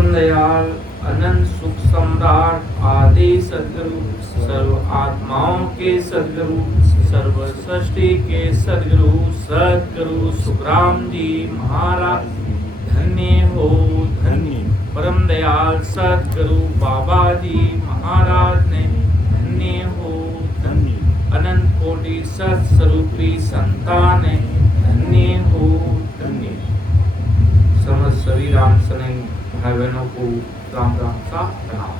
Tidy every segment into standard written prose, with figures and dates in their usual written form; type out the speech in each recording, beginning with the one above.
परम दयाल अनंत सुख सम्राट आदि सदगुरु, सर्व आत्माओं के सदगुरु, सर्व सृष्टि के सदगुरु, सदगुरु सुखराम जी महाराज धन्य हो धन्य। परम दयाल सदगुरु बाबा जी महाराज ने धन्य हो धन्य। अनंत कोटि सत्स्वरूपी संतान ने धन्य हो धन्य। समस्त सभी राम सने भाई बहनों को राम राम का प्रणाम।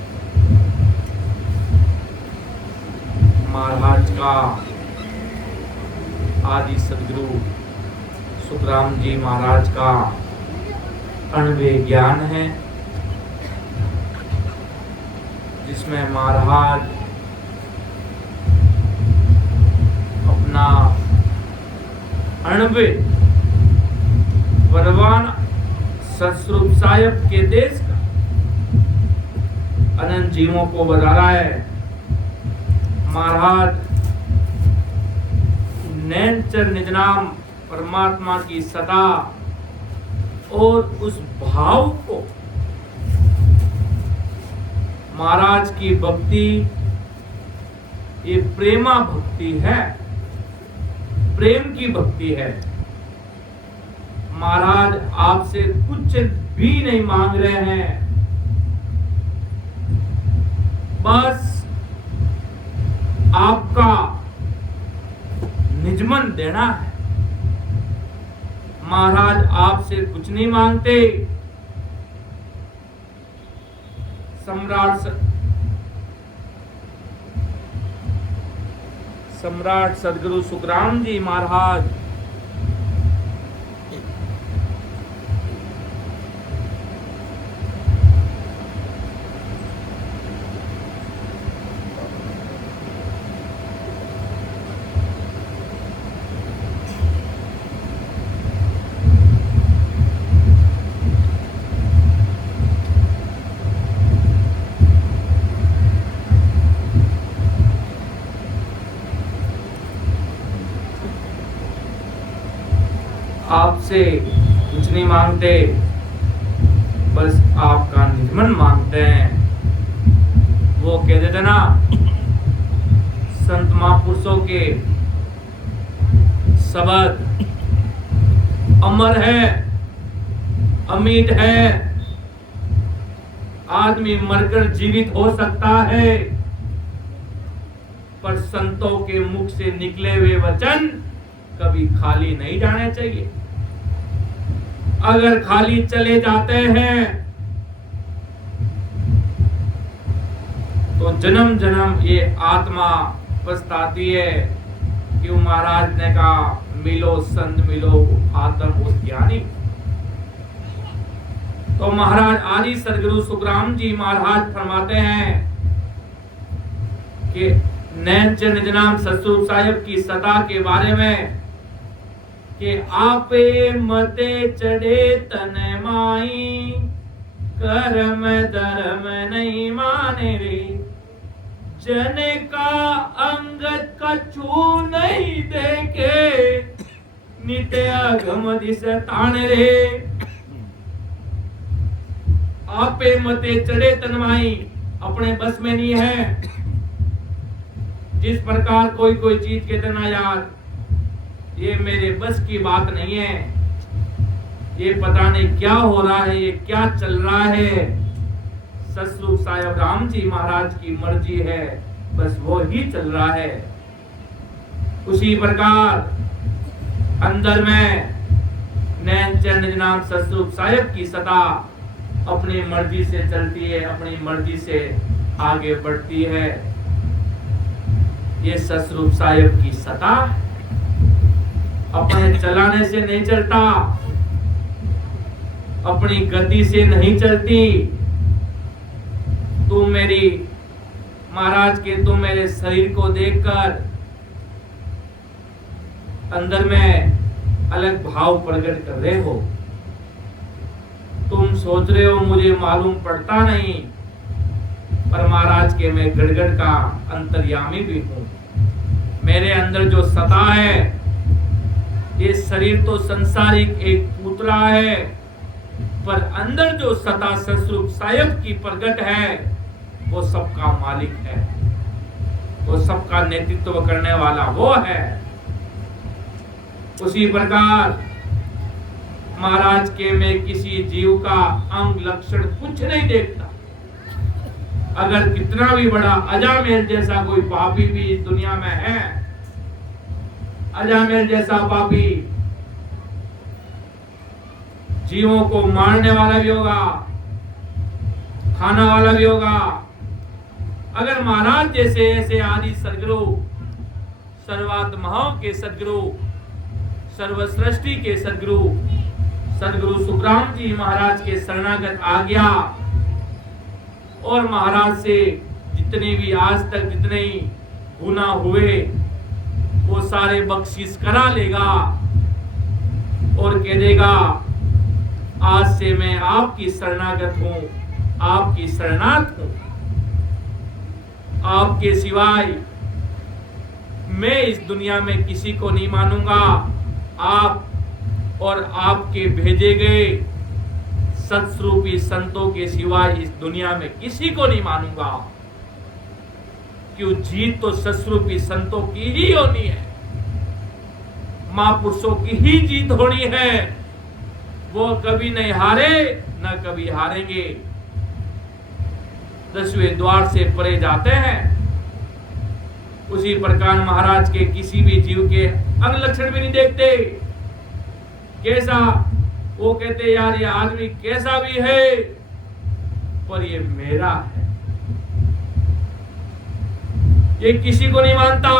महाराज का आदि सदगुरु सुखराम जी महाराज का अणवे ज्ञान है, जिसमें महाराज अपना अणवे वरवान सत्स्वरूप साहिब के देश का अनंत जीवों को बता रहा है। महाराज नैनचर निज नाम परमात्मा की सदा और उस भाव को महाराज की भक्ति ये प्रेमा भक्ति है, प्रेम की भक्ति है। महाराज आपसे कुछ भी नहीं मांग रहे हैं, बस आपका निजमन देना है। महाराज आपसे कुछ नहीं मांगते। सम्राट सदगुरु सुखराम जी महाराज आपसे कुछ नहीं मांगते, बस आपका निजमन मांगते हैं। वो कहते थे ना, संत महापुरुषों के शब्द अमर है, अमिट है। आदमी मरकर जीवित हो सकता है, पर संतों के मुख से निकले हुए वचन कभी खाली नहीं जाने चाहिए। अगर खाली चले जाते हैं तो जन्म जन्म ये आत्मा पछताती है कि महाराज ने कहा मिलो संत मिलो आत्म उद्यानी। तो महाराज आदि सदगुरु सुखराम जी महाराज फरमाते हैं कि नैनचर निज नाम सतस्वरूप साहिब की सता के बारे में कि आपे मते चढ़े तन माई, कर्म धर्म नहीं माने रे, जन का अंगत का छू नहीं देखे, नित्य अगम दिस तान रे। आपे मते चढ़े तन माई अपने बस में नहीं है। जिस प्रकार कोई कोई चीज कहते ना यार ये मेरे बस की बात नहीं है, ये पता नहीं क्या हो रहा है, ये क्या चल रहा है। सतस्वरूप साहिब राम जी महाराज की मर्जी है, बस वो ही चल रहा है। उसी प्रकार अंदर में नैनचर निज नाम सतस्वरूप साहिब की सता अपनी मर्जी से चलती है, अपनी मर्जी से आगे बढ़ती है। ये सतस्वरूप साहिब की सता अपने चलाने से नहीं चलता, अपनी गति से नहीं चलती। तुम मेरी महाराज के तुम मेरे शरीर को देखकर अंदर में अलग भाव प्रकट कर रहे हो। तुम सोच रहे हो मुझे मालूम पड़ता नहीं, पर महाराज के मैं गड़गड़ का अंतर्यामी भी हूं। मेरे अंदर जो सता है, ये शरीर तो संसारिक एक पुतला है, पर अंदर जो सता सस्वरूप साहेब की प्रगट है वो सबका मालिक है, वो सबका नेतृत्व करने वाला वो है। उसी प्रकार महाराज के में किसी जीव का अंग लक्षण कुछ नहीं देखता। अगर कितना भी बड़ा अजामेल जैसा कोई पापी भी इस दुनिया में है, अजामेल जैसा पापी जीवों को मारने वाला भी होगा, खाना वाला भी होगा, अगर महाराज जैसे ऐसे आदि सदगुरु, सर्वात्माओं के सदगुरु, सर्वसृष्टि के सदगुरु, सदगुरु सुखराम जी महाराज के शरणागत आ गया और महाराज से जितने भी आज तक जितने गुनाह हुए वो सारे बख्शिश करा लेगा और कह देगा आज से मैं आपकी शरणागत हूं, आपकी शरणार्थ हूं, आपके सिवाय मैं इस दुनिया में किसी को नहीं मानूंगा। आप और आपके भेजे गए सत्स्वरूपी संतों के सिवाय इस दुनिया में किसी को नहीं मानूंगा। क्यों? जीत तो सत्स्वरूपी संतों की ही होनी है, महापुरुषों की ही जीत होनी है। वो कभी नहीं हारे, न कभी हारेंगे। 10वें द्वार से परे जाते हैं। उसी प्रकार महाराज के किसी भी जीव के अंग लक्षण भी नहीं देखते। कैसा? वो कहते यार ये आदमी कैसा भी है पर ये मेरा है, ये किसी को नहीं मानता,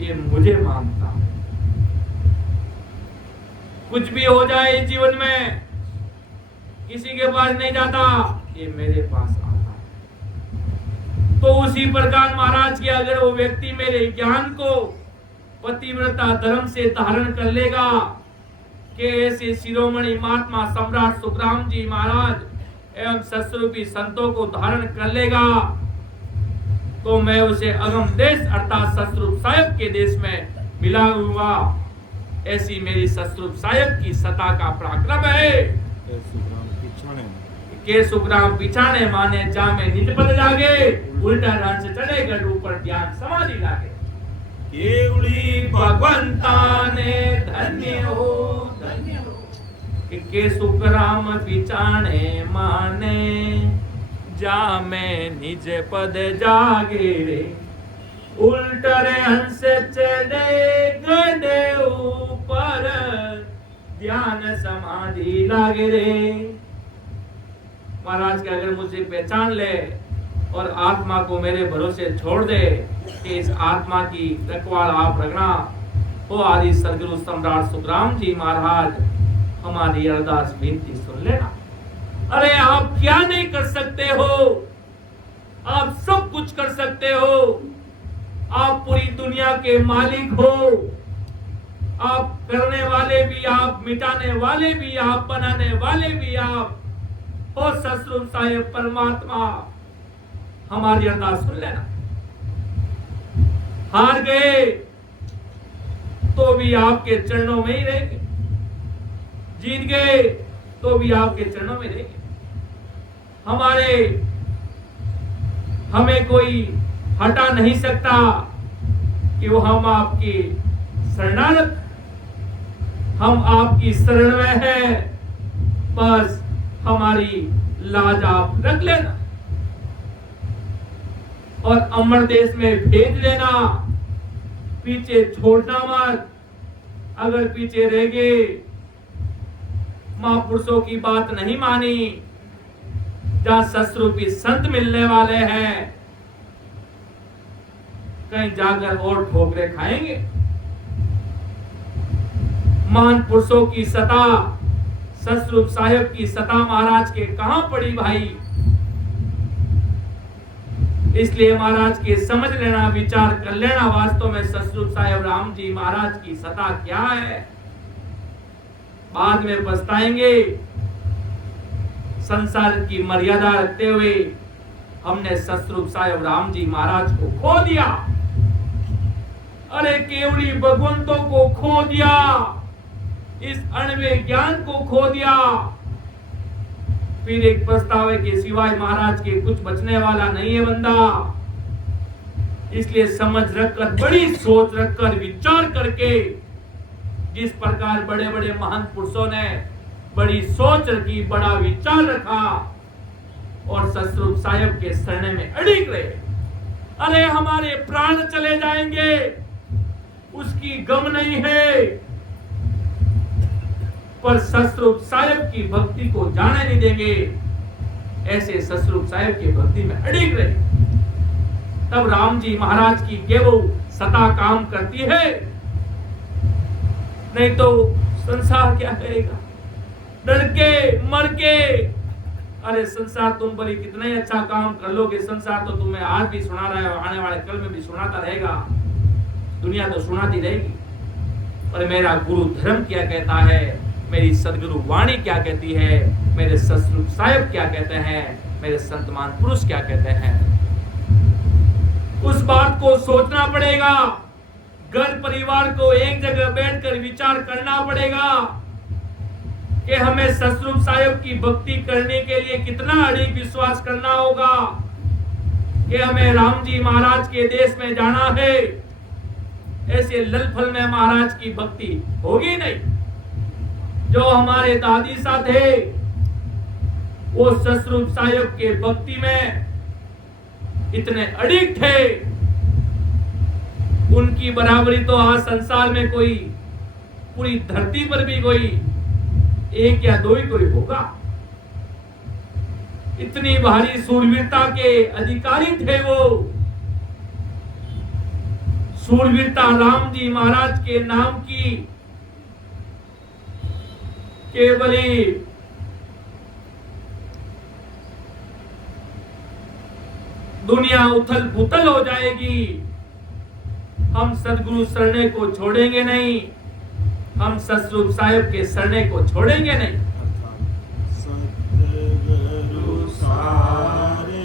ये मुझे मानता है। कुछ भी हो जाए जीवन में किसी के पास नहीं जाता, ये मेरे पास आता है। तो उसी प्रकार महाराज के अगर वो व्यक्ति मेरे ज्ञान को पतिव्रता धर्म से धारण कर लेगा कि ऐसे शिरोमणि महात्मा सम्राट सुखराम जी महाराज एवं सत्स्वरूपी संतों को धारण कर लेगा, तो मैं उसे अगम देश अर्थात सत्स्वरूप साहेब के देश में मिलाऊंगा। ऐसी मेरी सत्स्वरूप साहेब की सत्ता का पराक्रम है। के सुखराम पिछाने माने जा में निज पद लागे, उल्टा रंग चढ़े गढ़ ऊपर ध्यान समाधि लागे। केवली भगवंता ने धन्य हो, धन्य हो के सुखराम पिछाने माने जा में निज पद जागे रे, उल्टरे हंस चढ़े गढ़ ऊपर ध्यान समाधि लागे रे। महाराज के अगर मुझे पहचान ले और आत्मा को मेरे भरोसे छोड़ दे कि इस आत्मा की रखवाल आप रखना हो, आदि सदगुरु सम्राट सुखराम जी महाराज हमारी अरदास विनती सुन लेना। अरे आप क्या नहीं कर सकते हो, आप सब कुछ कर सकते हो। आप पूरी दुनिया के मालिक हो, आप करने वाले भी आप, मिटाने वाले भी आप, बनाने वाले भी आप हो। सतस्वरूप साहेब परमात्मा हमारी अरदास सुन लेना। हार गए तो भी आपके चरणों में ही रहेंगे, जीत गए तो भी आपके चरणों में रहेंगे। हमें कोई हटा नहीं सकता कि वो हम आपकी शरणागत, हम आपकी शरण में हैं। बस हमारी लाज आप रख लेना और अमर देश में भेज लेना, पीछे छोड़ना मत। अगर पीछे रह गए, महापुरुषों की बात नहीं मानी, जहां सत्स्वरूपी संत मिलने वाले हैं, कहीं जाकर और ठोकरे खाएंगे। महान पुरुषों की सता, सतस्वरूप साहेब की सता महाराज के कहां पड़ी भाई। इसलिए महाराज के समझ लेना, विचार कर लेना, वास्तव में सतस्वरूप साहेब राम जी महाराज की सता क्या है। बाद में पछताएंगे। संसार की मर्यादा रखते हुए हमने सतस्वरूप साहेब राम जी महाराज को खो दिया। अरे केवली भगवंतों को खो दिया, इस अणवे ज्ञान को खो दिया, फिर एक पछतावे के सिवाय महाराज के कुछ बचने वाला नहीं है बंदा। इसलिए समझ रखकर, बड़ी सोच रखकर, विचार करके, जिस प्रकार बड़े बड़े महान पुरुषों ने बड़ी सोच रखी, बड़ा विचार रखा और सतरूप साहिब के शरण में अड़िग रहे। अरे हमारे प्राण चले जाएंगे उसकी गम नहीं है, पर सतरूप साहिब की भक्ति को जाने नहीं देंगे। ऐसे सतरूप साहिब की भक्ति में अड़िग रहे। तब राम जी महाराज की केवल सता काम करती है, नहीं तो संसार क्या करेगा, डर के मर के। अरे संसार तुम बड़ी कितना ही अच्छा काम कर लोगे, संसार तो तुम्हें आज भी सुना रहा है, आने वाले कल में भी सुनाता रहेगा, दुनिया तो सुनाती रहेगी। पर मेरा गुरु धर्म क्या कहता है, मेरी सदगुरु वाणी क्या कहती है, मेरे सतरूप साहिब क्या कहते हैं, मेरे संतमान पुरुष क्या कहते हैं, उस बात को सोचना पड़ेगा। घर परिवार को एक जगह बैठकर विचार करना पड़ेगा कि हमें सतरूप साहिब की भक्ति करने के लिए कितना अड़िग विश्वास करना होगा कि हमें राम जी महाराज के देश में जाना है। ऐसे ललफल में महाराज की भक्ति होगी नहीं। जो हमारे दादी सा थे वो सतरूप साहिब के भक्ति में इतने अड़िग थे, उनकी बराबरी तो आज संसार में कोई, पूरी धरती पर भी कोई एक या दो ही कोई होगा। इतनी भारी सूरवीरता के अधिकारी थे वो। सूरवीरता राम जी महाराज के नाम की केवल दुनिया उथल पुथल हो जाएगी। हम सदगुरु शरणे को छोड़ेंगे नहीं, हम सतरूप साहिब के शरणे को छोड़ेंगे नहीं। सतगुरु सारे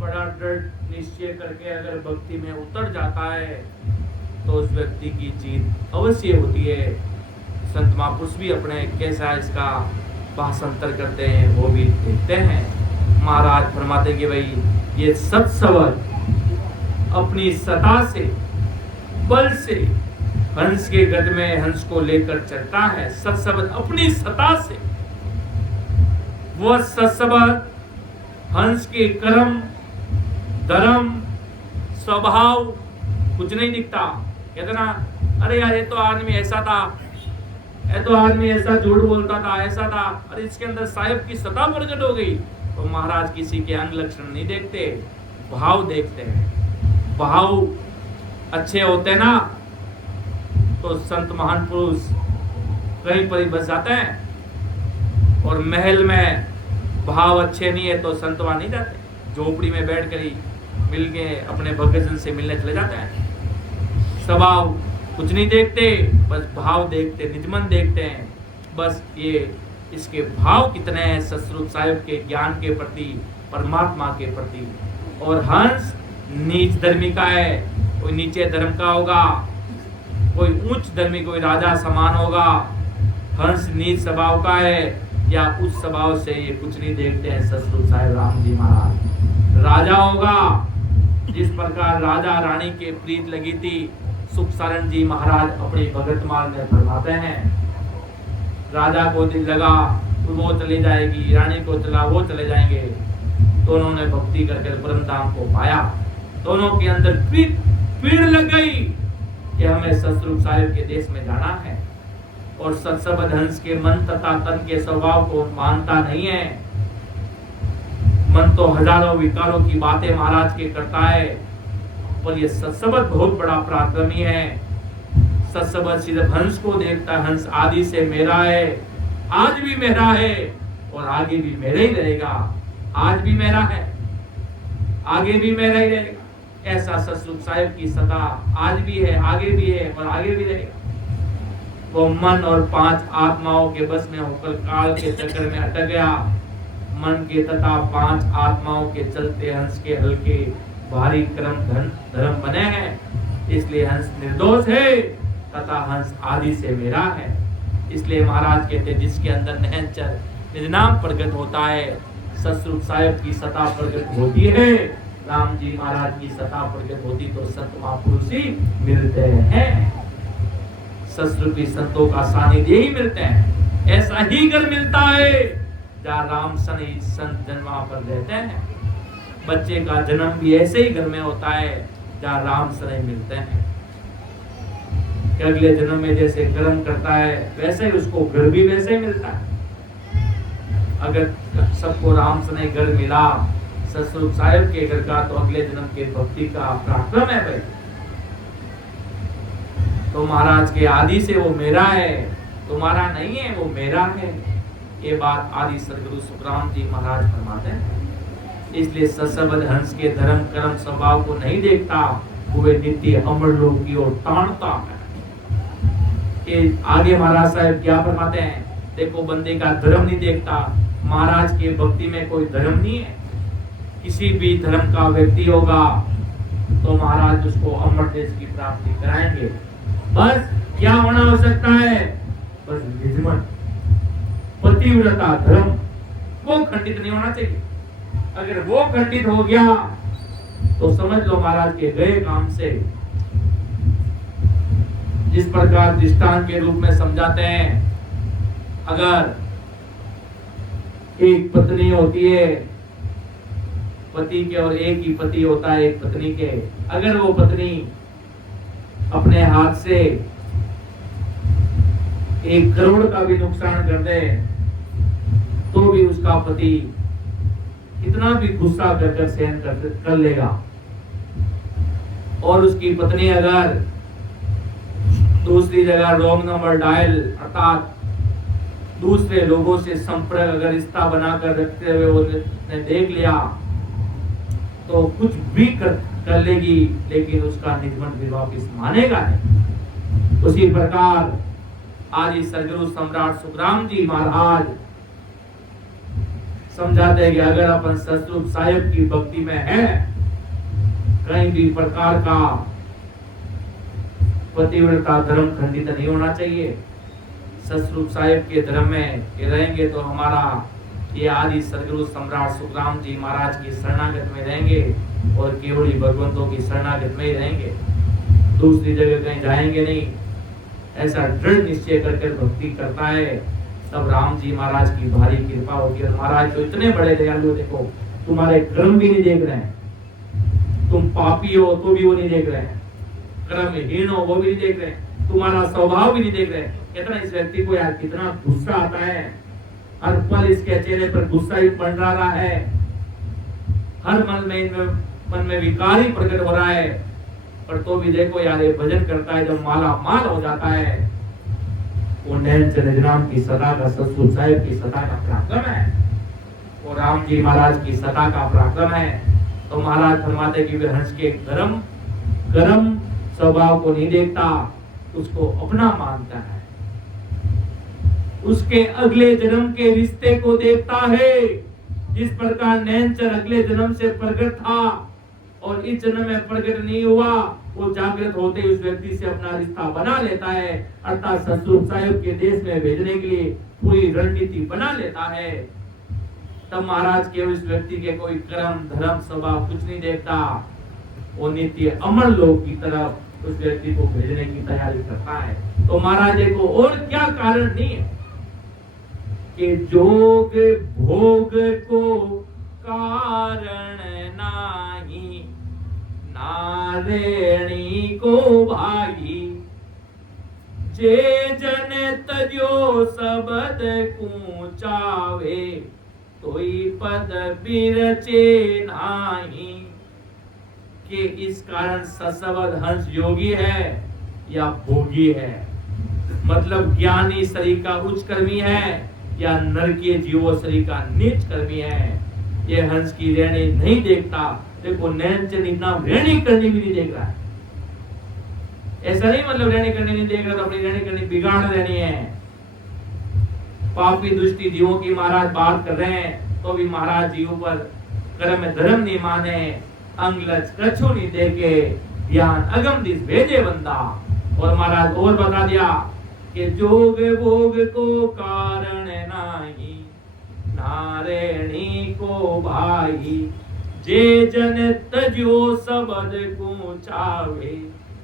बड़ा दृढ़ निश्चय करके अगर भक्ति में उतर जाता है तो उस व्यक्ति की जीत अवश्य होती है। संत महापुरुष भी अपने कैसा इसका भाषांतर करते हैं वो भी देखते हैं। महाराज फरमाते कि भाई ये सत्सवद अपनी सता से, बल से हंस के गद में हंस को लेकर चलता है। सत्सवद अपनी सता से, वह सत्सवद हंस के कर्म, धर्म, स्वभाव कुछ नहीं दिखता। कहते ना, अरे यार ये तो आदमी ऐसा था, ये तो आदमी ऐसा झूठ बोलता था, ऐसा था, अरे इसके अंदर साहिब की सता प्रकट हो गई। तो महाराज किसी के अंग लक्षण नहीं देखते, भाव देखते हैं। भाव अच्छे होते ना तो संत महान पुरुष कहीं पर ही बस जाते हैं, और महल में भाव अच्छे नहीं है तो संत वहां नहीं जाते, झोपड़ी में बैठ कर ही मिल के अपने भक्तजन से मिलने चले जाते हैं। स्वभाव कुछ नहीं देखते, बस भाव देखते, निजमन देखते हैं। बस ये इसके भाव कितने हैं सतस्वरूप साहिब के ज्ञान के प्रति, परमात्मा के प्रति। और हंस नीच धर्मी का है, कोई नीचे धर्म का होगा, कोई उच्च धर्मी, कोई राजा समान होगा। हंस नीच स्वभाव का है या उच्च स्वभाव से, ये कुछ नहीं देखते हैं सतस्वरूप साहिब राम जी महाराज। राजा होगा, जिस प्रकार राजा रानी के प्रीत लगी थी, सुख सारण जी महाराज अपनी भगत माल में फरमाते हैं, राजा को दिल लगा तो वो चली जाएगी, रानी को चला वो चले जाएंगे। दोनों ने भक्ति करके परम धाम को पाया। दोनों के अंदर पीड़ लग गई कि हमें सतस्वरूप साहिब के देश में जाना है। और सत्सबद हंस के मन तथा तन के स्वभाव को मानता नहीं है। मन तो हजारों विकारों की बातें महाराज के करता है, पर ये सत्सबद बहुत बड़ा पराक्रमी है। सत्सबद सिर्फ हंस को देखता है, हंस आदि से मेरा है, आज भी मेरा है और आगे भी मेरा ही रहेगा। आज भी मेरा है, आगे भी मेरा ही रहेगा। ऐसा सतस्वरूप साहिब की सदा आज भी है, आगे भी है और आगे भी रहेगा। वो मन और 5 आत्माओं के बस में होकर काल के चक्कर में अटक गया। मन के तथा 5 आत्माओं के चलते हंस के हल्के भारी कर्म धर्म बने हैं। इसलिए हंस निर्दोष है तथा हंस आदि से मेरा है। इसलिए महाराज कहते जिसके अंदर निरंतर निजनाम प्रकट होता है, सतस्वरूप साहिब की सत्ता प्रकट होती है, राम जी महाराज की सत्ता प्रकट होती तो संत महापुरुष ही मिलते हैं। सतस्वरूपी संतों का सानिध्य ही मिलते हैं। ऐसा ही घर मिलता है जहाँ राम सने संत जन्मा पर रहते हैं। बच्चे का जन्म भी ऐसे ही घर में होता है जहाँ राम सने मिलते हैं। कि अगले जन्म में जैसे कर्म करता है वैसे ही उसको घर भी वैसे ही मिलता है। अगर सबको राम सने घर मिला सतस्वरूप साहिब के घर का, तो अगले जन्म के भक्ति का पराक्रम है भाई। तो महाराज के आदि से वो मेरा है, तुम्हारा नहीं है, वो मेरा है। ये बात आदि सदगुरु सुखराम जी महाराज फरमाते हैं। इसलिए सत्सबद हंस के धर्म कर्म स्वभाव को नहीं देखता, वो नित्य अमर लोक की ओर ताड़ता है। कि आगे महाराज साहब क्या फरमाते हैं, देखो बंदे का धर्म नहीं देखता। महाराज के भक्ति में कोई धर्म नहीं है। किसी भी धर्म का व्यक्ति होगा तो महाराज उसको अमर देश की प्राप्ति कराएंगे। बस क्या होना हो सकता है, बस निजमन पतिव्रता धर्म वो खंडित नहीं होना चाहिए। अगर वो खंडित हो गया तो समझ लो महाराज के गए काम से। जिस प्रकार दृष्टांत के रूप में समझाते हैं, अगर एक पत्नी होती है, पति के और एक ही पति होता है एक पत्नी के, अगर वो पत्नी अपने हाथ से 1 करोड़ का भी नुकसान कर दे तो भी उसका पति कितना भी गुस्सा कर सहन कर लेगा। और उसकी पत्नी अगर दूसरी जगह रॉन्ग नंबर डायल अर्थात दूसरे लोगों से संपर्क अगर रिश्ता बनाकर रखते हुए उसने देख लिया तो कुछ भी कर लेगी, लेकिन उसका निजमन फिर वापिस मानेगा नहीं। उसी प्रकार आदि सदगुरु सम्राट सुखराम जी महाराज समझाते हैं कि अगर अपन सतरूप साहिब की भक्ति में है, कहीं भी प्रकार का पतिव्रता धर्म खंडित नहीं होना चाहिए। सतरूप साहिब के धर्म में रहेंगे तो हमारा ये आदि सदगुरु सम्राट सुखराम जी महाराज की शरणागत में रहेंगे और केवली भगवंतों की शरणागत में ही रहेंगे, दूसरी जगह कहीं जाएंगे नहीं। ऐसा दृढ़ निश्चय करके भक्ति करता है तब राम जी महाराज की भारी कृपा होगी। और महाराज तो इतने बड़े दयालु, देखो तुम्हारे कर्म भी नहीं देख रहे हैं, तुम पापी हो तो भी वो नहीं देख रहे हैं, कर्महीन हो वो भी नहीं देख रहे हैं, तुम्हारा स्वभाव भी नहीं देख रहे हैं। कितना इस व्यक्ति को यार कितना गुस्सा आता है, हर पल इसके चेहरे पर गुस्सा ही बन रहा है, हर मन में विकार ही प्रकट हो रहा है, पर तो भी देखो यार ये भजन करता है, जब माला माल हो जाता है वो नैन चंद्रनाम की सदा का, सतरूप साहिब की सदा का पराक्रम है, वो राम जी महाराज की सदा का पराक्रम है। तो महाराज फरमाते कि वे हंस के गरम स्वभाव को नहीं देखता, उसको अपना मानता है, उसके अगले जन्म के रिश्ते को देखता है। जिस प्रकार नैनचर अगले जन्म से प्रकट था और इस जन्म में प्रकट नहीं हुआ, वो जागृत होते ही उस व्यक्ति से अपना रिश्ता बना लेता है, अर्थात सतरूप साहिब के देश में भेजने के लिए पूरी रणनीति बना लेता है। तब महाराज केवल इस व्यक्ति के कोई कर्म धर्म स्वभाव कुछ नहीं देखता, वो नित्य अमर लोक की तरफ उस व्यक्ति को भेजने की तैयारी करता है। तो महाराज को और क्या कारण नहीं है कि जोग भोग को कारण नाही, नारेणी को भाई, जे जन तजो सबद कूचावे, तोई पद बिरचे नाही। कि इस कारण ससवद हंस योगी है या भोगी है, मतलब ज्ञानी शरीर का उच्च कर्मी है या नरकीय जीवो शरीर का नीच कर्मी है। ये हंस की रेणी नहीं देखता, देखो नैन से नाम रेणी करनी भी नहीं देख रहा है। ऐसा नहीं मतलब रेणी करनी नहीं देख रहा तो अपनी रेणी करनी बिगाड़ देनी है। पापी दुष्टी जीवों की महाराज बात कर रहे हैं तो भी महाराज जीवों पर कर्म धर्म नहीं माने, अंगलच कछु नहीं देके ध्यान अगम दिस भेजे बंदा। और महाराज और बता दिया कि जोग भोग को कारण नाही, नारेणी को भाई, जे जन तजो सबद को चावे,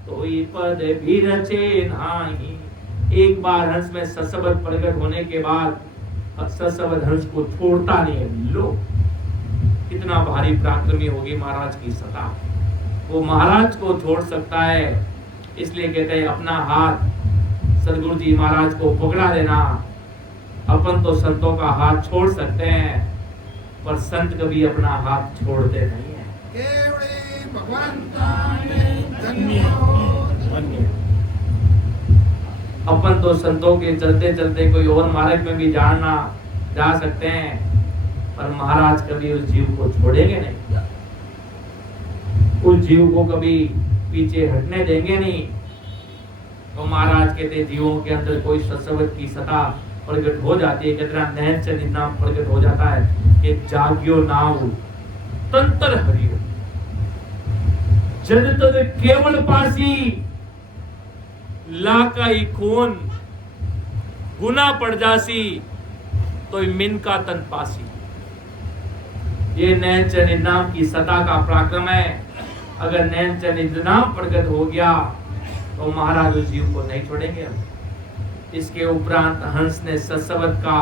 तोई पद भी रचे नाही। एक बार हंस में ससबद प्रकट होने के बाद ससबद हंस को छोड़ता नहीं है। लो कितना भारी पराक्रमी होगी महाराज की सत्ता, वो महाराज को छोड़ सकता है। इसलिए कहते हैं अपना हाथ सदगुरु जी महाराज को पकड़ा देना। अपन तो संतों का हाथ छोड़ सकते हैं पर संत कभी अपना हाथ छोड़ते नहीं है। अपन तो संतों के चलते चलते कोई और मार्ग में भी जा सकते हैं पर महाराज कभी उस जीव को छोड़ेंगे नहीं, उस जीव को कभी पीछे हटने देंगे नहीं। तो महाराज कहते जीवों के अंदर कोई सत्सवत की सत्ता प्रकट हो जाती है, कितना नैन से नाम प्रकट हो जाता है कि जाग्यो नाव तंत्र हरियो, जद तद केवल पासी, लाकाई खून गुना पड़ जासी, तो मिन का तन पासी। ये नैन चनित नाम की सत्ता का पराक्रम है। अगर नैन चनित नाम प्रकट हो गया तो महाराज उस जीव को नहीं छोड़ेंगे हम। इसके उपरांत हंस ने सत्सवत का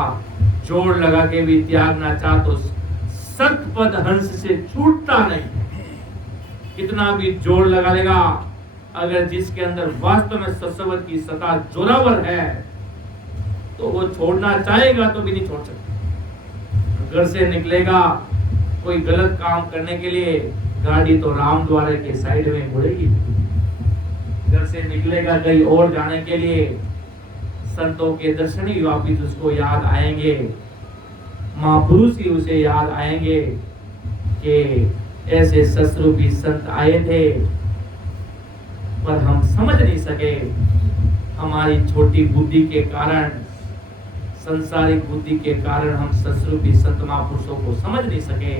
जोड़ लगा के भी त्यागना चाह तो सत पद हंस से छूटता नहीं, कितना भी जोड़ लगा लेगा, अगर जिसके अंदर वास्तव में सत्सवत की सत्ता जोरावर है तो वो छोड़ना चाहेगा तो भी नहीं छोड़ सकता। घर से निकलेगा कोई गलत काम करने के लिए, गाड़ी तो राम द्वारे के साइड में मुड़ेगी। घर से निकलेगा कहीं और जाने के लिए, संतों के दर्शन ही वापिस उसको याद आएंगे, महापुरुष ही उसे याद आएंगे कि ऐसे ससरूपी संत आए थे पर हम समझ नहीं सके, हमारी छोटी बुद्धि के कारण संसारिक बुद्धि के कारण हम सत्स्वरूपी संत महापुरुषों को समझ नहीं सके।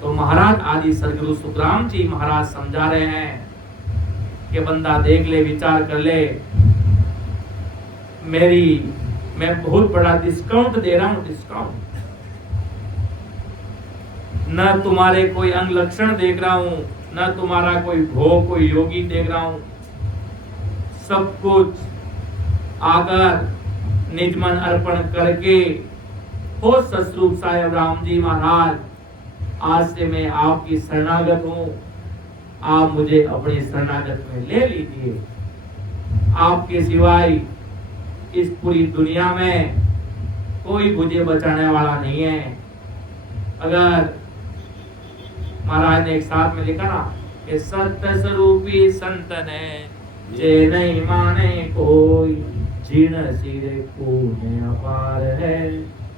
तो महाराज आदि सदगुरु सुखराम जी महाराज समझा रहे हैं कि बंदा देख ले, विचार कर ले, मैं बहुत बड़ा डिस्काउंट दे रहा हूं, डिस्काउंट। न तुम्हारे कोई अंग लक्षण देख रहा हूं, न तुम्हारा कोई भोग, कोई योगी देख रहा हूं। सब कुछ आकर निज मन अर्पण करके हो सतस्वरूप साहेब राम जी महाराज, आज से मैं आपकी शरणागत हूं, आप मुझे अपने शरणागत में ले लीजिए। आपके सिवाय इस पूरी दुनिया में कोई मुझे बचाने वाला नहीं है। अगर महाराज ने एक साथ में लिखा ना कि सत्य स्वरूपी संतन है, जे नहीं माने कोई, जीण सिरे खूने अपार है,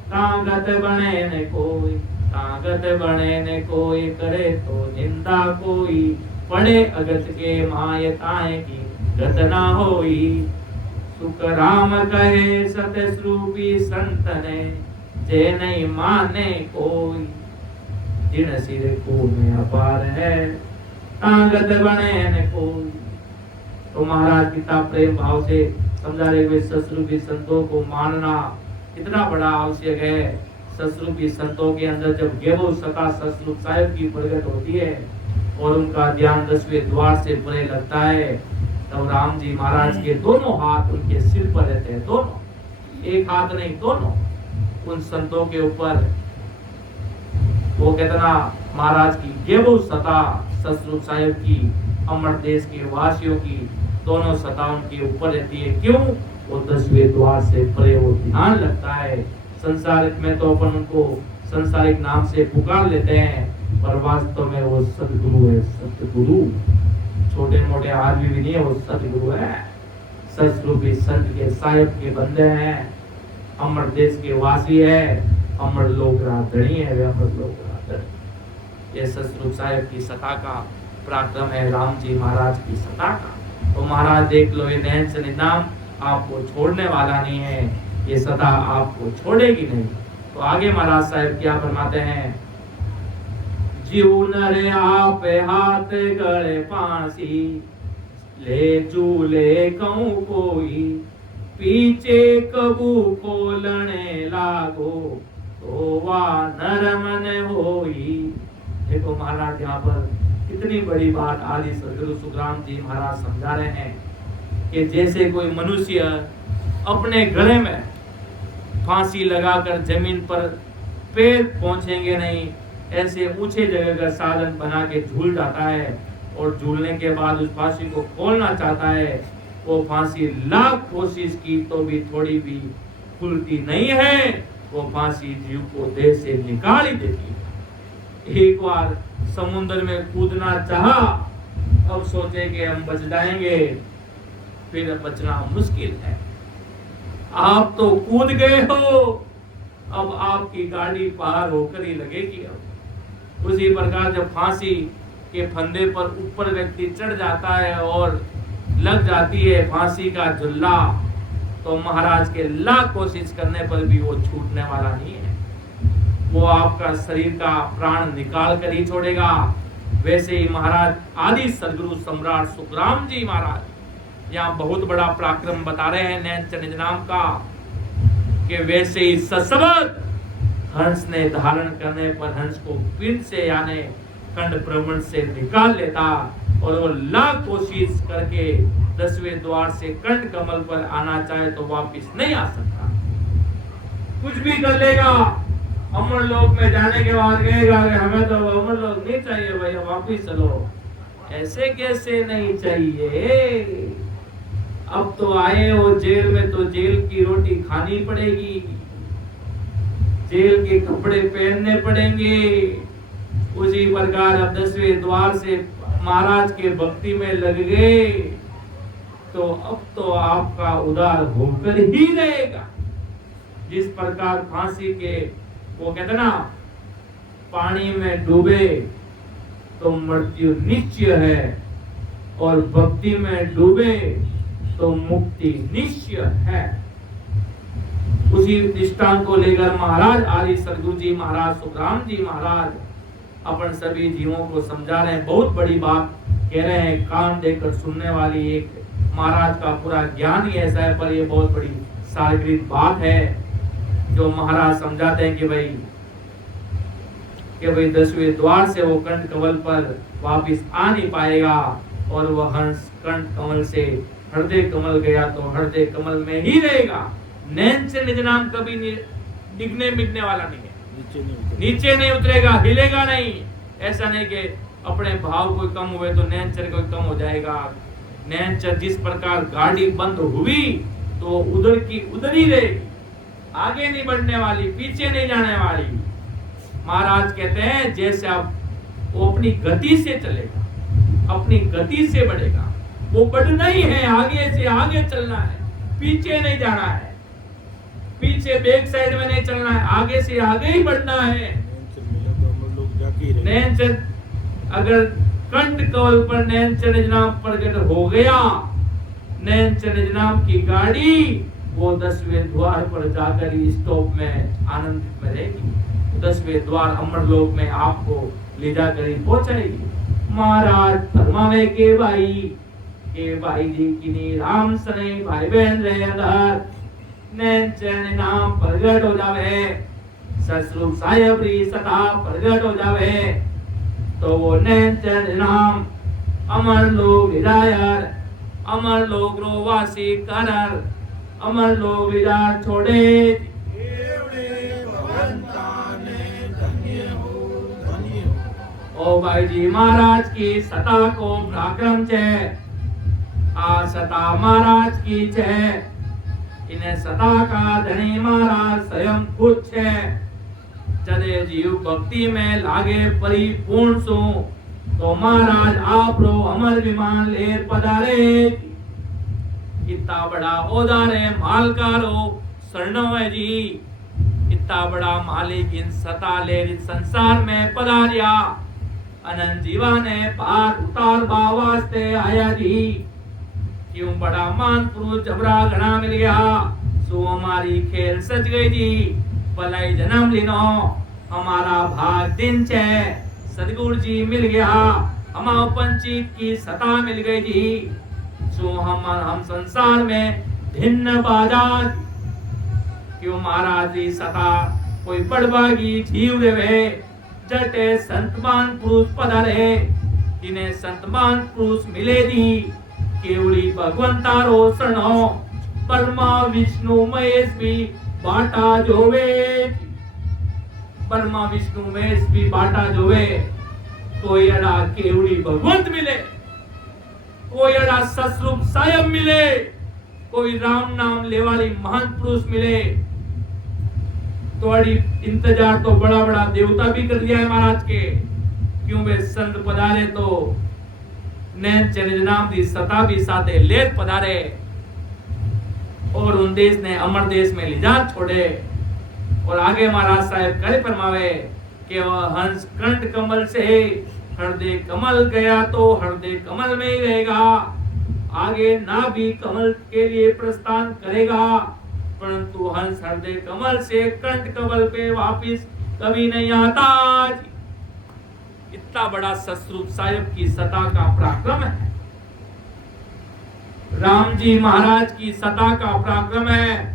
ताकत बने न कोई, ताकत बने न कोई, करे तो निंदा कोई, पड़े अगत के मायताएं की गत ना होई। सुख राम कहे सत्य स्वरूपी संतने, जे नहीं माने कोई, जिन सिर खूने अपार है, ताकत बने न कोई। तो महाराज कितना प्रेम भाव से समझा रहे हुए सतस्वरूपी संतों को मानना कितना बड़ा आवश्यक है। सतस्वरूपी संतों के अंदर जब गेवो सका सतस्वरूप साहिब की प्रगट होती है और उनका ध्यान 10वें द्वार से परे लगता है, तब राम जी महाराज के दोनों हाथ उनके सिर पर रहते हैं, दोनों, एक हाथ नहीं, दोनों उन संतों के ऊपर। वो कहता महाराज की गेवो सता सतस्वरूप साहिब की, अमर देश के वासियों की दोनों सता उनके ऊपर रहती है। क्यों? वो 10वें द्वार से परे वो ध्यान लगता है। संसारिक में तो अपन उनको संसारिक नाम से पुकार लेते हैं, पर वास्तव में वो सतगुरु है, सतगुरु। छोटे मोटे आदमी भी नहीं है, वो सतगुरु है। सतस्वरूपी संत के साहिब के बंदे हैं, अमर देश के वासी है, अमर लोक राधणी है, वे अमर लोक राधणी। ये सतस्वरूप साहिब की सता का पराक्रम है, राम जी महाराज की सता का। तो महाराज देख लो, ये नैन से निदान आपको छोड़ने वाला नहीं है, ये सदा आपको छोड़ेगी नहीं। तो आगे महाराज साहब क्या फरमाते हैं, जीव नरे आप हाथ गले फांसी, ले झूले कहूं कोई, पीछे कबू खोलने लागो, तो वह नरमन होई। देखो महाराज यहाँ पर कितनी बड़ी बात आदि सदगुरु सुखराम जी महाराज समझा रहे हैं कि जैसे कोई मनुष्य अपने गले में फांसी लगाकर जमीन पर पैर पहुंचेंगे नहीं, ऐसे ऊंचे जगह का साधन बना के झूल जाता है, और झूलने के बाद उस फांसी को खोलना चाहता है। वो फांसी लाख कोशिश की तो भी थोड़ी भी खुलती नहीं है, वो फांसी जीव को देह से निकाल ही देती है। एक बार समुद्र में कूदना चाहा, अब सोचे कि हम बच जाएंगे, फिर बचना मुश्किल है। आप तो कूद गए हो, अब आपकी गाड़ी पार होकर ही लगेगी। अब उसी प्रकार जब फांसी के फंदे पर ऊपर व्यक्ति चढ़ जाता है और लग जाती है फांसी का झुल्ला, तो महाराज के लाख कोशिश करने पर भी वो छूटने वाला नहीं है। वो आपका शरीर का प्राण निकाल कर ही छोड़ेगा। वैसे ही महाराज आदि सदगुरु सम्राट सुखराम जी महाराज यहाँ बहुत बड़ा पराक्रम बता रहे हैं नैन चनिज नाम का, कि वैसे ही सशब्द हंस ने धारण करने पर हंस को पिंड से यानी कंड प्रवण से निकाल लेता, और वो लाख कोशिश करके 10वें द्वार से कंड कमल पर आना चाहे तो वापिस नहीं आ सकता। कुछ भी कर लेगा, अमर लोक में जाने के बाद कहेगा हमें तो अमर लोक नहीं चाहिए भाई, वापिस चलो। ऐसे कैसे नहीं चाहिए? अब तो आए हो जेल में, तो जेल की रोटी खानी पड़ेगी, जेल के कपड़े पहनने पड़ेंगे। उसी प्रकार अब 10वें द्वार से महाराज के भक्ति में लग गए, तो अब तो आपका उद्धार होकर ही रहेगा। जिस प्रकार फांसी के वो कहते ना, पानी में डूबे तो मृत्यु निश्चय है, और भक्ति में डूबे तो मुक्ति निश्चय है। उसी दृष्टांत को लेकर महाराज आदि सदगुरु जी महाराज सुखराम जी महाराज अपन सभी जीवों को समझा रहे हैं। बहुत बड़ी बात कह रहे हैं, कान देकर सुनने वाली एक महाराज का पूरा ज्ञान ही ऐसा है, पर ये बहुत बड़ी सारगृत बात है जो महाराज समझाते हैं कि भाई 10वें द्वार से वो कंठ कमल पर वापिस आ नहीं पाएगा, और वह हंस कंठ कमल से हृदय कमल गया तो हृदय कमल में ही रहेगा। नैन से निज नाम कभी डिगने मिटने वाला नहीं है, नीचे नहीं उतरेगा, हिलेगा नहीं। ऐसा नहीं कि अपने भाव कोई कम हुए तो नैनचर कोई कम हो जाएगा। नैनचर जिस प्रकार गाड़ी बंद हुई तो उधर की उधर ही रहेगी, आगे नहीं बढ़ने वाली, पीछे नहीं जाने वाली। महाराज कहते हैं जैसे आप वो अपनी गति से चलेगा, अपनी गति से बढ़ेगा, वो बढ़ना ही है, आगे से आगे चलना है, पीछे नहीं जाना है, पीछे बैक साइड में नहीं चलना है, आगे से आगे ही बढ़ना है। नैनचर अगर कंठ कमल पर नैनचर नाम प्रकट हो गया, नैनचर नाम की गाड़ी वो 10वें द्वार पर जाकर स्टॉप में आनंदित में रहेगी, 10वें द्वार अमरलोक में आपको ले जाकर ही पहुंचाएगी। महाराज फरमावे के भाई जी की राम सने भाई बहन रहे अगर नैनचर नाम प्रकट हो जावे, ससुर साहेबरी सदा प्रकट हो जावे, तो वो नैनचर नाम अमर लोक विदायर, अमर लोक रो वासी करर, अमर लोक विदार छोड़े। ओ भाई जी महाराज की सता को पराक्रम छे, आ सता महाराज की छे, इन्हें सता का धनी महाराज स्वयं खुद छे। जदे जीव भक्ति में लागे परिपूर्ण सो तो महाराज आप रो अमर विमान लेर पधारे। इतना बड़ा ओदारे मालकारो शरणो है जी, इतना बड़ा मालिक इन सता लेर इस संसार में पधारिया, अनंत जीवा ने पार उतार वास्ते आया जी। क्यों बड़ा मान पुरुष जबरा घना मिल गया, सो हमारी खेल सच गई जी, भलाई जन्म लिनो हमारा भाग दिन छे, सदगुरु जी मिल गया, हम पंचित की सता मिल गई जी, सो हम संसार में भिन्न बाजार। क्यों महाराज जी सता कोई बड़भागी जीव देवे, जटे संतमान पुरुष पधारे, इन्हें संतमान पुरुष मिले दी, केवली भगवंतारो शरणो, ब्रह्मा विष्णु महेश भी बाटा जोवे, ब्रह्मा विष्णु महेश भी बाटा जोवे, कोई अड़ा केवली भगवंत मिले, कोई अड़ा ससरूप सायब मिले, कोई राम नाम लेवाली महान पुरुष मिले, तो अड़ी इंतजार तो बड़ा बड़ा देवता भी कर दिया है महाराज के। क्यों वे संत पधारे तो नैनचर नाम दी सता भी साथे लेत पधारे, और उन देश ने अमर देश में लिजात छोड़े। और आगे महाराज साहब करे फरमावे कि वह हंस कंठ कमल से हृदय कमल गया तो हृदय कमल में ही रहेगा, आगे ना भी कमल के लिए प्रस्थान करेगा, परंतु हंस हृदय कमल से कंठ कमल पे वापिस कभी नहीं आता। इतना बड़ा ससरूप साहिब की सता का पराक्रम है, राम जी महाराज की सता का पराक्रम है।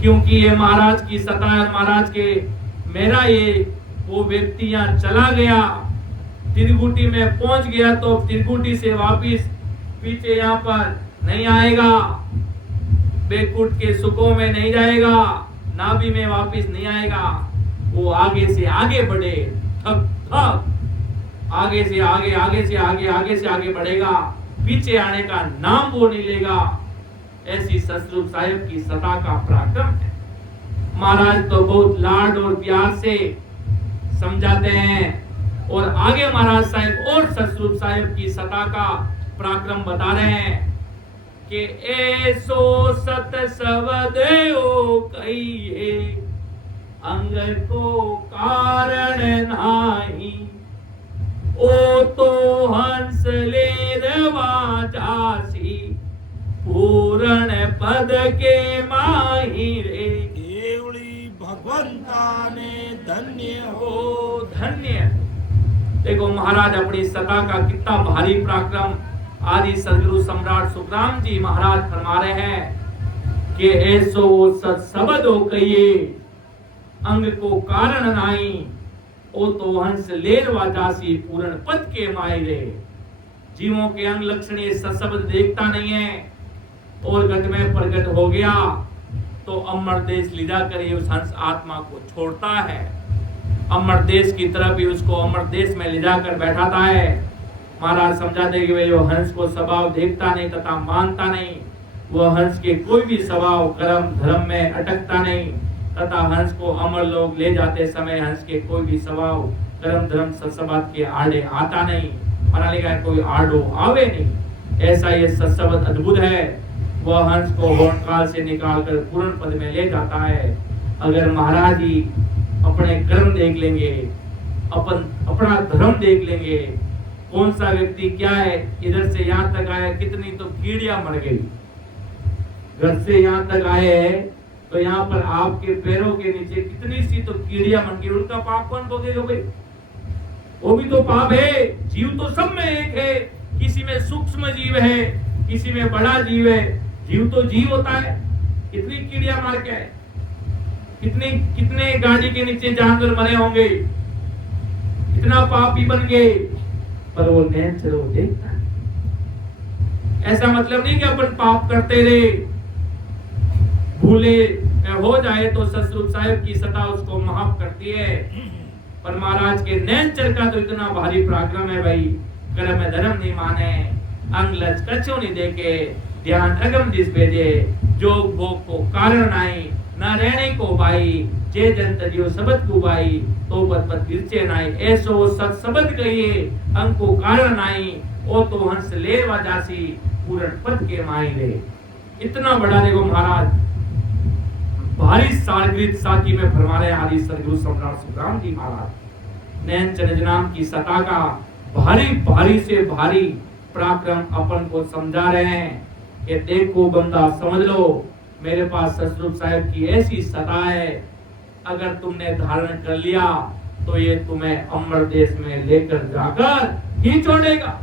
क्योंकि ये महाराज की सता है, महाराज के मेरा ये वो व्यक्ति यहाँ चला गया, त्रिकुटी में पहुंच गया तो त्रिकुटी से वापिस पीछे यहाँ पर नहीं आएगा, बेकुट के सुखों में नहीं जाएगा, नाभि में वापिस नहीं आएगा, वो आगे से आगे बढ़े, थक थक आगे से आगे, आगे से आगे, आगे से आगे बढ़ेगा, पीछे आने का नाम वो नहीं लेगा। ऐसी ससरूप साहिब की सता का पराक्रम है। महाराज तो बहुत लाड और प्यार से समझाते हैं, और आगे महाराज साहिब और ससरूप साहिब की सता का पराक्रम बता रहे हैं कि ऐसो सत सवदेओ कहिए अंग को कारण नाही, ओ तो हंस ले रवा जासी पूर पद के माही रे केवड़ी भगवंता ने धन्य हो। धन्य। देखो महाराज अपनी सता का कितना भारी पराक्रम आदि सदगुरु सम्राट सुखराम जी महाराज फरमा रहे हैं कि ऐसो सत शब्द हो कहिए अंग को कारण नाई ओ तो हंस लेर वाजासी पूर्ण पद के माई रे। जीवों के अंग लक्षण ये सत्शब्द देखता नहीं है और गत में प्रकट हो गया तो अमर देश लीला कर उस हंस आत्मा को छोड़ता है, अमर देश की तरफ ही उसको अमर देश में ले जाकर बैठाता है। महाराज समझाते कि वे वो हंस को स्वभाव देखता नहीं तथा मानता नहीं, वह हंस के कोई भी स्वभाव कर्म धर्म में अटकता नहीं तथा हंस को अमर लोग ले जाते समय हंस के कोई भी स्वभाव कर्म धर्म सत्सबद के आड़े आता नहीं, मना लिखा है कोई आड़ो आवे नहीं। ऐसा ये सत्सबद अद्भुत है, वह हंस को होर्ण काल से निकालकर पूर्ण पद में ले जाता है। अगर महाराज ही अपने कर्म देख लेंगे, अपना धर्म देख लेंगे, कौन सा व्यक्ति क्या है, इधर से यहाँ तक आया कितनी तो कीड़ियां मर गई, घर से यहाँ तक आए हैं तो यहाँ पर आपके पैरों के नीचे कितनी सी तो कीड़ियां मर गई, उनका पाप कौन भोगेगा भाई? वो भी तो पाप है। जीव तो सब में एक है, किसी में सूक्ष्म जीव है, किसी में बड़ा जीव है। जीव तो जीव होता है, कितनी कीड़ियां मार के है, कितने गाड़ी के नीचे जानवर मरे होंगे, कितना पापी बन गए, पर वो नेचर वो देखता है। ऐसा मतलब नहीं कि अपन पाप करते रहे, भूले हो जाए तो ससुर साहिब की सता उसको माफ करती है। पर महाराज के नेचर का तो इतना भारी पराक्रम है भाई, कर्म धर्म नहीं माने, अंग लच कछो नहीं देखे, ध्यान अगम जिस भेजे, जोग भोग को कारण आई, न रहने को भाई, जे जन तजियो सबद को भाई, तो पद पद गिरचे नाई, ऐसो सत सबद कहिए अंग को कारण आई, ओ तो हंस ले वाजासी पूर्ण पद के माई रे। इतना बड़ा देखो महाराज भारी सारगृत साकी में फरमा रहे आदि सदगुरु सम्राट सुखराम जी महाराज। नैन चरजनाम की सता का भारी से भारी पराक्रम अपन को समझा रहे हैं कि देखो बंदा समझ लो, मेरे पास ससुर साहिब की ऐसी सता है, अगर तुमने धारण कर लिया तो ये तुम्हें अमर देश में लेकर जाकर ही छोड़ेगा।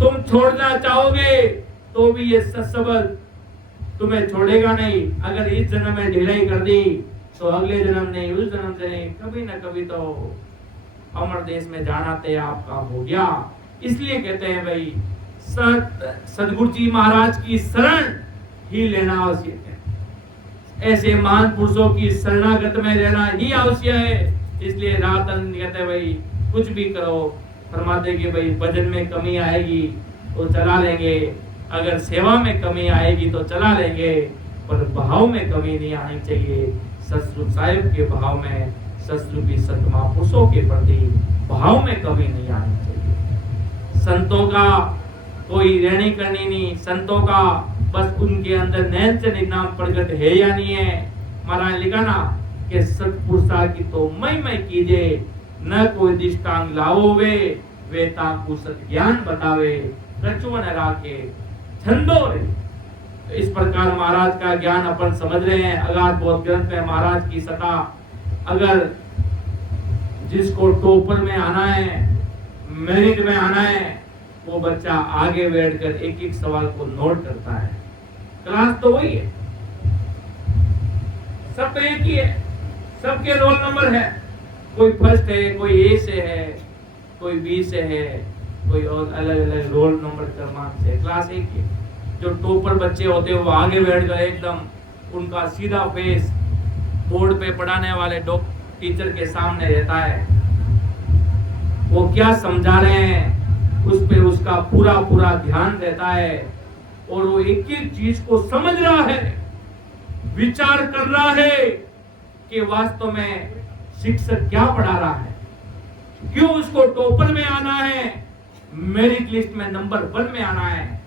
तुम छोड़ना चाहोगे तो भी ये सत्सबद तुम्हें छोड़ेगा नहीं। अगर इस जन्म में ढिलाई कर दी तो अगले जन्म नहीं, उस जन्म से नहीं, कभी ना कभी तो अमर देश में जाना तय आपका हो गया। इसलिए कहते हैं भाई सदगुरु जी महाराज की शरण ही लेना आवश्यक है, ऐसे महान पुरुषों की शरणागत में रहना ही आवश्यक है। इसलिए रातन कहते हैं भाई कुछ भी करो, फरमाते कि भाई भजन में कमी आएगी तो चला लेंगे, अगर सेवा में कमी आएगी तो चला लेंगे, पर भाव में कमी नहीं आनी चाहिए। ससुर साहिब के भाव में, ससुर की सतमा पुरुषों के प्रति भाव में कमी नहीं आनी चाहिए। संतों का कोई रहनी करनी नहीं, संतों का बस उनके अंदर नैन नाम प्रकट है या नहीं है। महाराज लिखा ना कि सतपुरुषा की तो मई कीजिए, न कोई दिष्टांग लाओ वे ताकू सत ज्ञान बतावे, कछुआ न राखे छंदो रे। तो इस प्रकार महाराज का ज्ञान अपन समझ रहे हैं। अगाध बोध ग्रंथ में महाराज की सता, अगर जिसको टोपर में आना है, मेरिट में आना है, वो बच्चा आगे बैठकर एक एक सवाल को नोट करता है। क्लास तो वही है, सब तो एक ही है, सबके रोल नंबर है, कोई फर्स्ट है, कोई ए से है, कोई बी से है, कोई और अलग अलग रोल नंबर क्रमांक से, क्लास एक ही। जो टॉपर बच्चे होते हैं वो आगे बैठ कर एकदम उनका सीधा फेस बोर्ड पे पढ़ाने वाले टीचर के सामने रहता है, वो क्या समझा रहे हैं उस पे उसका पूरा ध्यान रहता है, और वो एक एक चीज को समझ रहा है, विचार कर रहा है कि वास्तव में शिक्षक क्या पढ़ा रहा है, क्यों उसको टॉपर में आना है, मेरिट लिस्ट में नंबर 1 में आना है।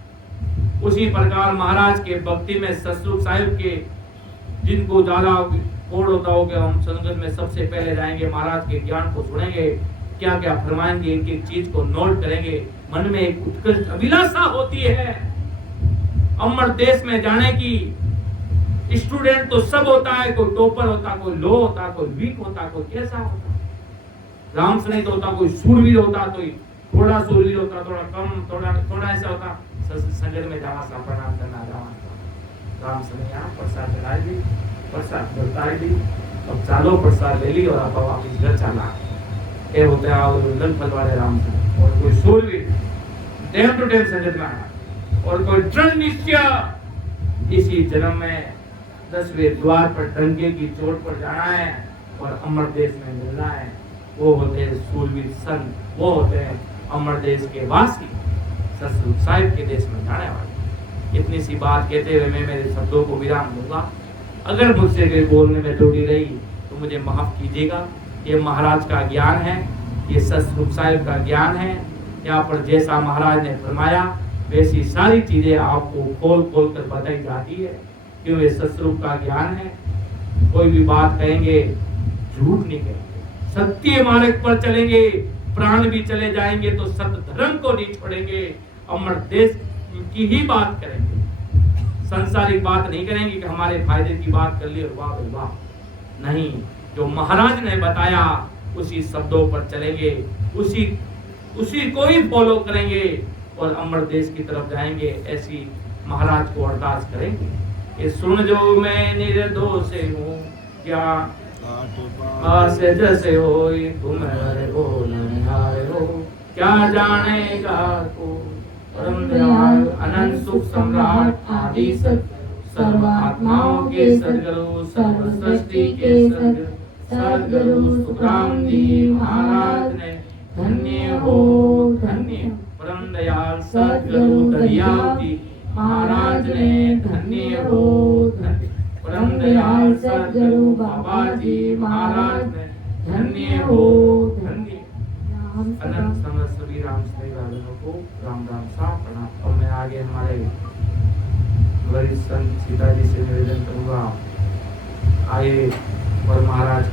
उसी प्रकार महाराज के भक्ति में ससुर साहिब के, जिनको ज्यादा कोड होता हो कि हम संगत में सबसे पहले जाएंगे, महाराज के ज्ञान को सुनेंगे, क्या क्या फरमाएंगे, एक एक चीज को नोट करेंगे, मन में एक उत्कृष्ट अभिलाषा होती है। अमर देश में जाने की। स्टूडेंट तो सब होता है, कोई टॉपर होता, कोई लो होता, कोई वीक होता, कोई कैसा होता। राम से नहीं तो होता, कोई सूरवीर होता, कोई थोड़ा सूरवीर होता, थोड़ा कम, थोड़ा ऐसा होता। संगत में जावा सा प्रणाम करना जावा राम से नहीं। प्रसाद चढ़ाई दी, प्रसाद बरताई दी, अब चालो प्रसाद ले ली और आप वापिस घर चला। ये होते हैं और फल वाले राम से। और कोई सूरवीर टाइम टू टाइम संगत में आना, और कोई दृढ़ निश्चय इसी जन्म में 10वें द्वार पर डंके की चोट पर जाना है और अमर देश में मिलना है। वो होते हैं सूरवीर संत, वो होते हैं अमर देश के वासी, सतसंग साहिब के देश में जाने वाले। इतनी सी बात कहते हुए मैं मेरे शब्दों को विराम दूंगा। अगर मुझसे कोई बोलने में त्रुटि रही तो मुझे माफ कीजिएगा। ये महाराज का ज्ञान है, ये सतसंग साहिब का ज्ञान है। यहाँ पर जैसा महाराज ने फरमाया वैसी सारी चीजें आपको खोल खोल कर बताई जाती है, क्यों ये सतस्वरूप का ज्ञान है। कोई भी बात कहेंगे झूठ नहीं कहेंगे, सत्य मार्ग पर चलेंगे, प्राण भी चले जाएंगे तो सत्य धर्म को नहीं छोड़ेंगे। अमर देश की ही बात करेंगे, संसारिक बात नहीं करेंगे कि हमारे फायदे की बात कर ली और वाह भाई वाह। नहीं, जो महाराज ने बताया उसी शब्दों पर चलेंगे, उसी को ही फॉलो करेंगे और अमर देश की तरफ जाएंगे। ऐसी महाराज को अरदास करेंगे। ये सुन जो मैं निर्दोष हूँ, क्या पास जैसे हो तुम्हारे बोलने आए हो, क्या जानेगा को परम दयालु अनंत सुख सम्राट आदि सर्व आत्माओं के सदगुरु सर्व सृष्टि के सदगुरु सुखराम जी महाराज ने धन्य हो धन्य। परम दयाल सदगुरु दरियाव जी महाराज ने धन्य हो धन्य। परम दयाल सदगुरु बाबा जी महाराज ने धन्य हो धन्य। अनंत समस्त सभी राम श्री राजनों को राम राम सा प्रणाम। और मैं आगे हमारे वरिष्ठ संत सीताजी से निवेदन करूंगा, आए और महाराज